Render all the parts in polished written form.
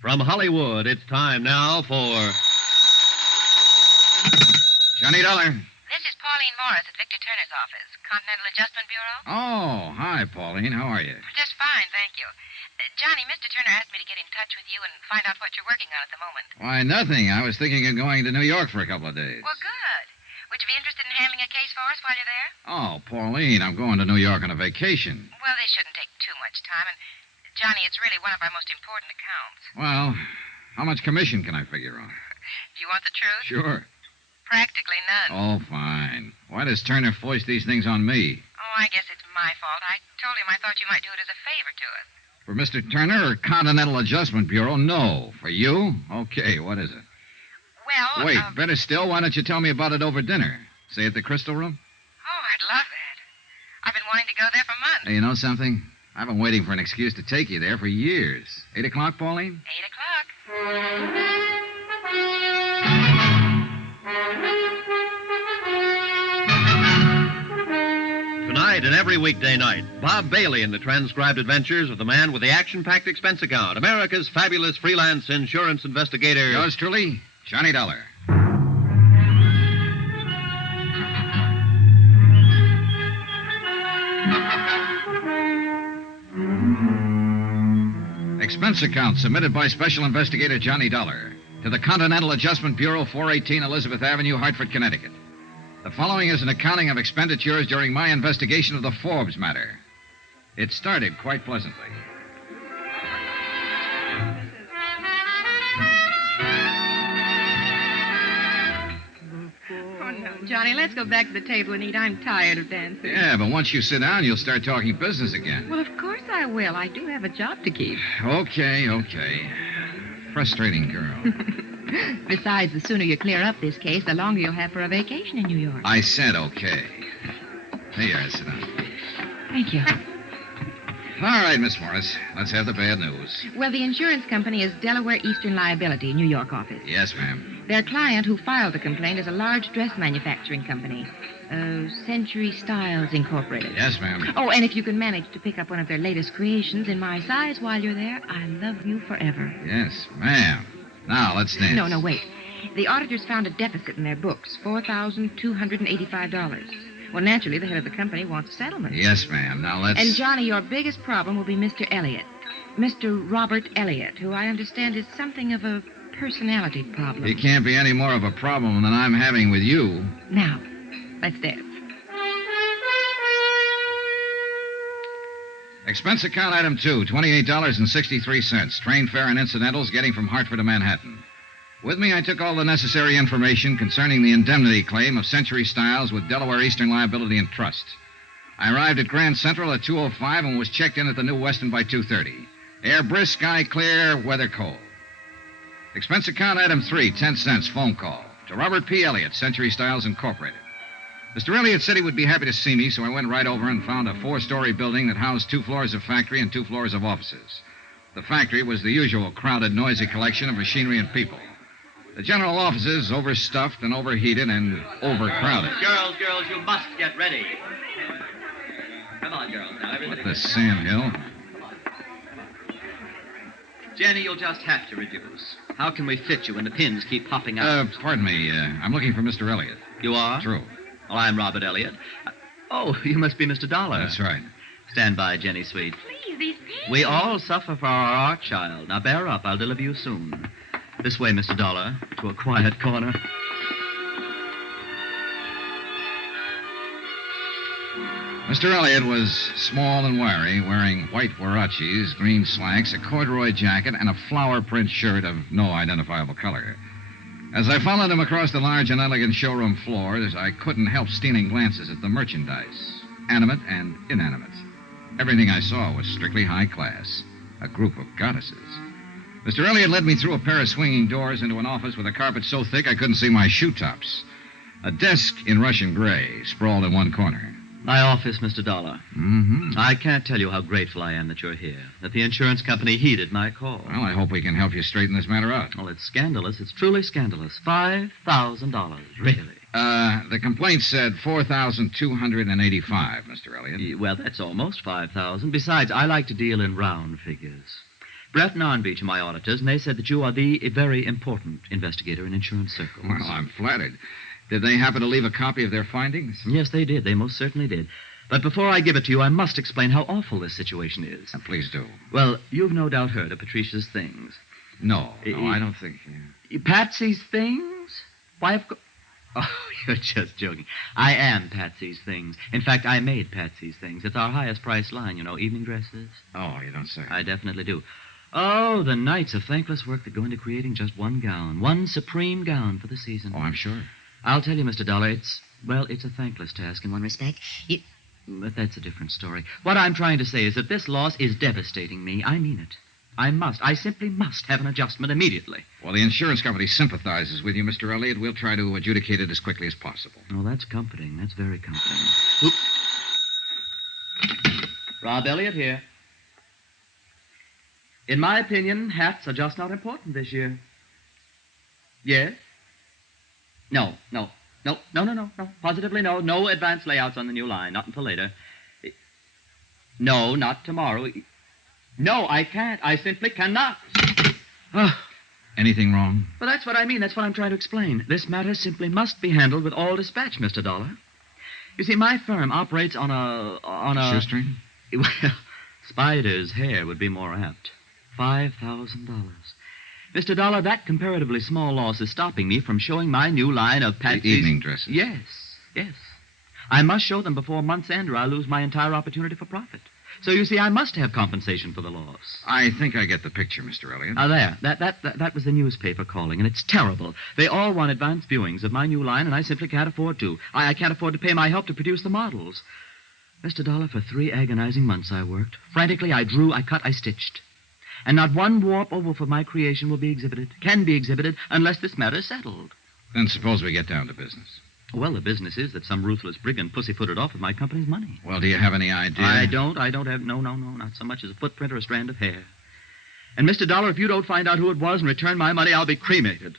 From Hollywood, it's time now for... Johnny Dollar. This is Pauline Morris at Victor Turner's office, Continental Adjustment Bureau. Oh, hi, Pauline. How are you? Just fine, thank you. Johnny, Mr. Turner asked me to get in touch with you and find out what you're working on at the moment. Why, nothing. I was thinking of going to New York for a couple of days. Well, good. Would you be interested in handling a case for us while you're there? Oh, Pauline, I'm going to New York on a vacation. Well, this shouldn't take too much time, and, Johnny, it's really one of our most important accounts. Well, how much commission can I figure on? Do you want the truth? Sure. Practically none. Oh, fine. Why does Turner foist these things on me? Oh, I guess it's my fault. I told him I thought you might do it as a favor to us. For Mr. Turner or Continental Adjustment Bureau? No. For you? Okay, what is it? Well, Wait, better still, why don't you tell me about it over dinner? Say at the Crystal Room? Oh, I'd love that. I've been wanting to go there for months. Hey, you know something? I've been waiting for an excuse to take you there for years. 8 o'clock, Pauline? 8 o'clock. Tonight and every weekday night, Bob Bailey in the transcribed adventures of the man with the action-packed expense account, America's fabulous freelance insurance investigator. Yours truly, Johnny Dollar. Expense account submitted by Special Investigator Johnny Dollar to the Continental Adjustment Bureau, 418 Elizabeth Avenue, Hartford, Connecticut. The following is an accounting of expenditures during my investigation of the Forbes matter. It started quite pleasantly. Oh, no, Johnny, let's go back to the table and eat. I'm tired of dancing. Yeah, but once you sit down, you'll start talking business again. Well, of course I will. I do have a job to keep. Okay. Frustrating girl. Besides, the sooner you clear up this case, the longer you'll have for a vacation in New York. I said okay. There you are, sit down. Thank you. All right, Miss Morris. Let's have the bad news. Well, the insurance company is Delaware Eastern Liability, New York office. Yes, ma'am. Their client who filed the complaint is a large dress manufacturing company, Century Styles Incorporated. Yes, ma'am. Oh, and if you can manage to pick up one of their latest creations in my size while you're there, I love you forever. Yes, ma'am. Now, let's dance. No, wait. The auditors found a deficit in their books, $4,285. Well, naturally, the head of the company wants a settlement. Yes, ma'am. Now, let's... And, Johnny, your biggest problem will be Mr. Elliot. Mr. Robert Elliot, who I understand is something of a personality problem. He can't be any more of a problem than I'm having with you. Now, let's dance. Expense account item 2, $28.63. Train fare and incidentals getting from Hartford to Manhattan. With me, I took all the necessary information concerning the indemnity claim of Century Styles with Delaware Eastern Liability and Trust. I arrived at Grand Central at 2:05 and was checked in at the New Weston by 2:30. Air brisk, sky clear, weather cold. Expense account item 3, 10 cents, phone call to Robert P. Elliot, Century Styles Incorporated. Mr. Elliot said he would be happy to see me, so I went right over and found a 4-story building that housed 2 floors of factory and 2 floors of offices. The factory was the usual crowded, noisy collection of machinery and people. The general offices overstuffed and overheated and overcrowded. Girls, you must get ready. Come on, girls, now. What the sandhill? Jenny, you'll just have to reduce. How can we fit you when the pins keep popping out? Pardon me. I'm looking for Mr. Elliot. You are? True. Well, I'm Robert Elliot. Oh, you must be Mr. Dollar. That's right. Stand by, Jenny, sweet. Please, these pins. We all suffer for our art, child. Now, bear up. I'll deliver you soon. This way, Mr. Dollar, to a quiet corner. Mr. Elliot was small and wiry, wearing white huaraches, green slacks, a corduroy jacket, and a flower print shirt of no identifiable color. As I followed him across the large and elegant showroom floors, I couldn't help stealing glances at the merchandise, animate and inanimate. Everything I saw was strictly high class, a group of goddesses. Mr. Elliot led me through a pair of swinging doors into an office with a carpet so thick I couldn't see my shoe tops. A desk in Russian gray sprawled in one corner. My office, Mr. Dollar. Mm-hmm. I can't tell you how grateful I am that you're here, that the insurance company heeded my call. Well, I hope we can help you straighten this matter out. Well, it's scandalous. It's truly scandalous. $5,000, really. The complaint said $4,285, Mr. Elliot. Well, that's almost $5,000. Besides, I like to deal in round figures. Brett and Arnbeach are my auditors, and they said that you are the very important investigator in insurance circles. Well, I'm flattered. Did they happen to leave a copy of their findings? Yes, they did. They most certainly did. But before I give it to you, I must explain how awful this situation is. Please do. Well, you've no doubt heard of Patricia's things. No, I don't think... Patsy's things? Why, of course... Oh, you're just joking. I am Patsy's things. In fact, I made Patsy's things. It's our highest price line, you know, evening dresses. Oh, you don't say. I definitely do. Oh, the nights of thankless work that go into creating just one gown. One supreme gown for the season. Oh, I'm sure. I'll tell you, Mr. Dollar, it's a thankless task in one respect. But that's a different story. What I'm trying to say is that this loss is devastating me. I mean it. I simply must have an adjustment immediately. Well, the insurance company sympathizes with you, Mr. Elliot. We'll try to adjudicate it as quickly as possible. Oh, that's comforting. That's very comforting. Oop. Rob Elliot here. In my opinion, hats are just not important this year. Yes? No. Positively no. No advance layouts on the new line. Not until later. No, not tomorrow. No, I can't. I simply cannot. Anything wrong? Well, that's what I mean. That's what I'm trying to explain. This matter simply must be handled with all dispatch, Mr. Dollar. You see, my firm operates on a... Shoestring? Well, Spider's hair would be more apt. $5,000. Mr. Dollar, that comparatively small loss is stopping me from showing my new line of Patsy's... The evening dresses? Yes. I must show them before month's end or I'll lose my entire opportunity for profit. So, you see, I must have compensation for the loss. I think I get the picture, Mr. Elliot. There. That was the newspaper calling, and it's terrible. They all want advance viewings of my new line, and I simply can't afford to. I can't afford to pay my help to produce the models. Mr. Dollar, for 3 agonizing months I worked. Frantically, I drew, I cut, I stitched. And not one warp or woof of my creation can be exhibited, unless this matter is settled. Then suppose we get down to business. Well, the business is that some ruthless brigand pussyfooted off with my company's money. Well, do you have any idea? I don't have, no, not so much as a footprint or a strand of hair. And, Mr. Dollar, if you don't find out who it was and return my money, I'll be cremated.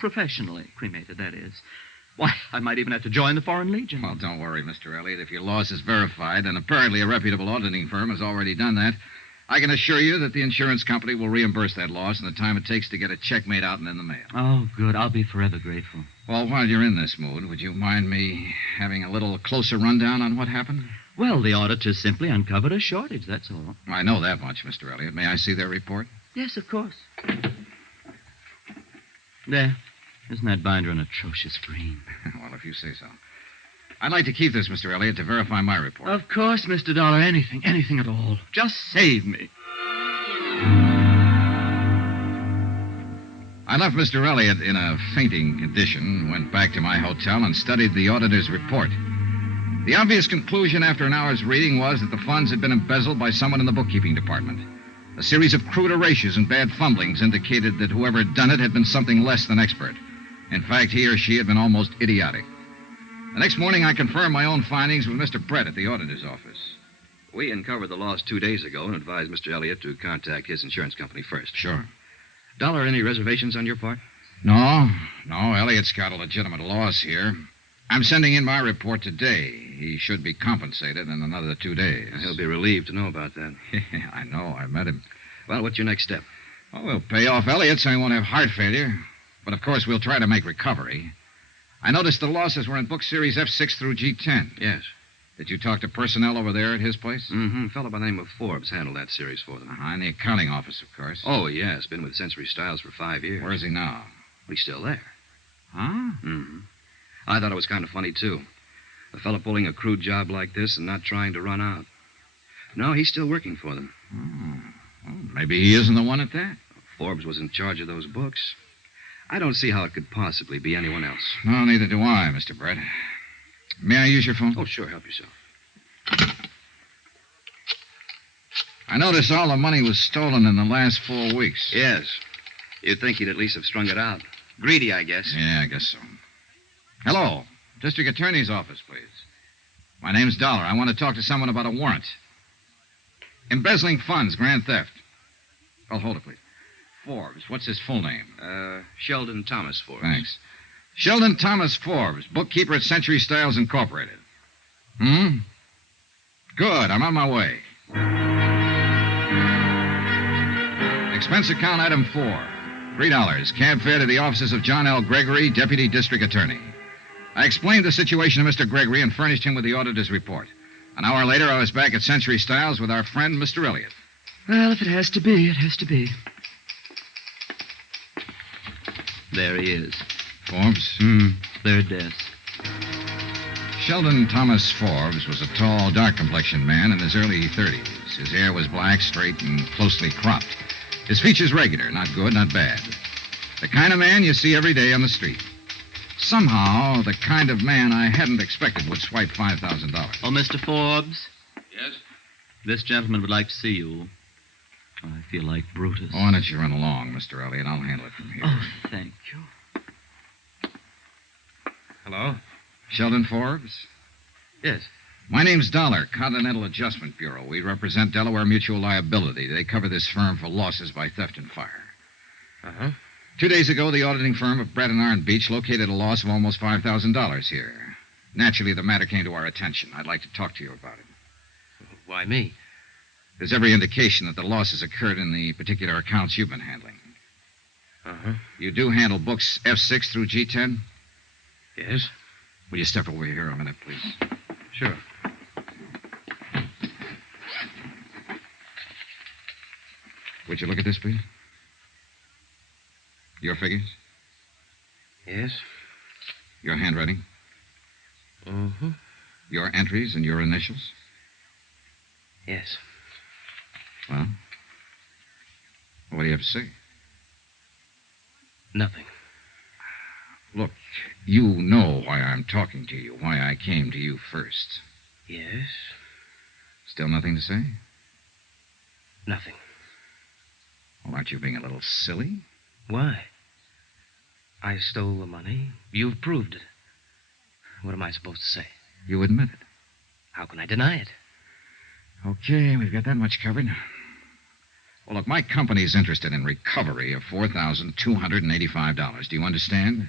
Professionally cremated, that is. Why, I might even have to join the Foreign Legion. Well, don't worry, Mr. Elliot. If your loss is verified, and apparently a reputable auditing firm has already done that, I can assure you that the insurance company will reimburse that loss in the time it takes to get a check made out and in the mail. Oh, good. I'll be forever grateful. Well, while you're in this mood, would you mind me having a little closer rundown on what happened? Well, the auditors simply uncovered a shortage, that's all. I know that much, Mr. Elliot. May I see their report? Yes, of course. There. Isn't that binder an atrocious green? Well, if you say so. I'd like to keep this, Mr. Elliot, to verify my report. Of course, Mr. Dollar. Anything at all. Just save me. I left Mr. Elliot in a fainting condition, went back to my hotel, and studied the auditor's report. The obvious conclusion after an hour's reading was that the funds had been embezzled by someone in the bookkeeping department. A series of crude erasures and bad fumblings indicated that whoever had done it had been something less than expert. In fact, he or she had been almost idiotic. The next morning, I confirmed my own findings with Mr. Brett at the auditor's office. We uncovered the loss 2 days ago and advised Mr. Elliot to contact his insurance company first. Sure. Dollar, any reservations on your part? No. Elliot's got a legitimate loss here. I'm sending in my report today. He should be compensated in another 2 days. He'll be relieved to know about that. Yeah, I know. I met him. Well, what's your next step? Well, we'll pay off Elliot so he won't have heart failure. But, of course, we'll try to make recovery. I noticed the losses were in book series F6 through G10. Yes. Did you talk to personnel over there at his place? Mm-hmm. A fellow by the name of Forbes handled that series for them. In the accounting office, of course. Oh, yes. Been with Century Styles for 5 years. Where is he now? He's still there. Huh? Mm-hmm. I thought it was kind of funny, too. A fellow pulling a crude job like this and not trying to run out. No, he's still working for them. Well, maybe he isn't the one at that. Forbes was in charge of those books. I don't see how it could possibly be anyone else. No, neither do I, Mr. Brett. May I use your phone? Oh, sure. Help yourself. I noticed all the money was stolen in the last 4 weeks. Yes. You'd think he'd at least have strung it out. Greedy, I guess. Yeah, I guess so. Hello. District Attorney's office, please. My name's Dollar. I want to talk to someone about a warrant. Embezzling funds, grand theft. Oh, hold it, please. Forbes. What's his full name? Sheldon Thomas Forbes. Thanks. Sheldon Thomas Forbes, bookkeeper at Century Styles Incorporated. Good. I'm on my way. Expense account item 4. $3. Cab fare to the offices of John L. Gregory, Deputy District Attorney. I explained the situation to Mr. Gregory and furnished him with the auditor's report. An hour later, I was back at Century Styles with our friend, Mr. Elliot. Well, if it has to be, it has to be. There he is. Forbes? Third desk. Sheldon Thomas Forbes was a tall, dark-complexioned man in his early 30s. His hair was black, straight, and closely cropped. His features regular, not good, not bad. The kind of man you see every day on the street. Somehow, the kind of man I hadn't expected would swipe $5,000. Oh, Mr. Forbes? Yes? This gentleman would like to see you. I feel like Brutus. Oh, why don't you run along, Mr. Elliot? I'll handle it from here. Oh, thank you. Hello? Sheldon Forbes? Yes. My name's Dollar, Continental Adjustment Bureau. We represent Delaware Mutual Liability. They cover this firm for losses by theft and fire. Uh-huh. 2 days ago, the auditing firm of Brett and Arn Beach located a loss of almost $5,000 here. Naturally, the matter came to our attention. I'd like to talk to you about it. Why me? There's every indication that the losses occurred in the particular accounts you've been handling. Uh-huh. You do handle books F6 through G10? Yes? Will you step over here a minute, please? Sure. Would you look at this, please? Your figures? Yes? Your handwriting? Mm-hmm. Your entries and your initials? Yes. Well, what do you have to say? Nothing. Look, you know why I'm talking to you, why I came to you first. Yes? Still nothing to say? Nothing. Well, aren't you being a little silly? Why? I stole the money. You've proved it. What am I supposed to say? You admit it. How can I deny it? Okay, we've got that much covered. Well, look, my company's interested in recovery of $4,285. Do you understand?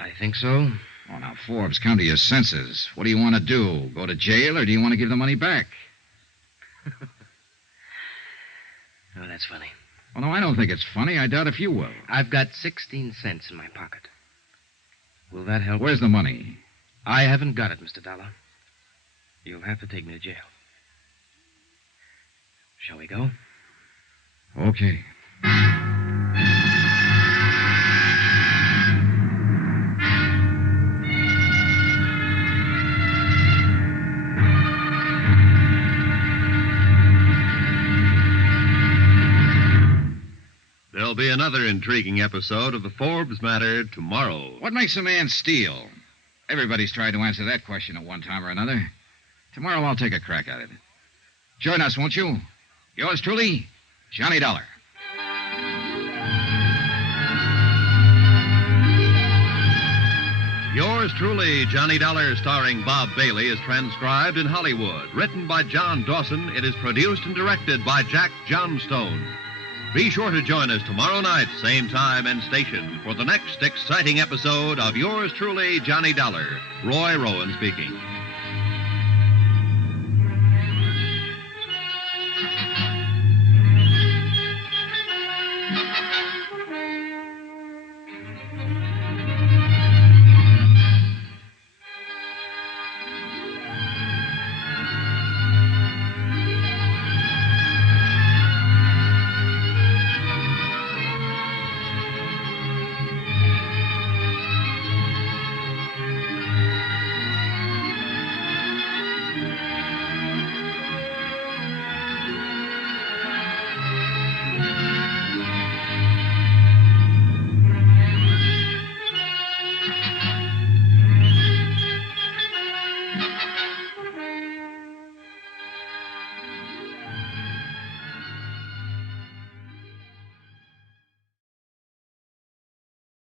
I think so. Oh, now, Forbes, come to your senses. What do you want to do? Go to jail, or do you want to give the money back? Oh, that's funny. Well, no, I don't think it's funny. I doubt if you will. I've got 16 cents in my pocket. Will that help? Where's the money? I haven't got it, Mr. Dollar. You'll have to take me to jail. Shall we go? Okay. There'll be another intriguing episode of the Forbes matter tomorrow. What makes a man steal? Everybody's tried to answer that question at one time or another. Tomorrow I'll take a crack at it. Join us, won't you? Yours truly, Johnny Dollar. Yours truly, Johnny Dollar, starring Bob Bailey, is transcribed in Hollywood. Written by John Dawson, it is produced and directed by Jack Johnstone. Be sure to join us tomorrow night, same time and station, for the next exciting episode of Yours truly, Johnny Dollar. Roy Rowan speaking.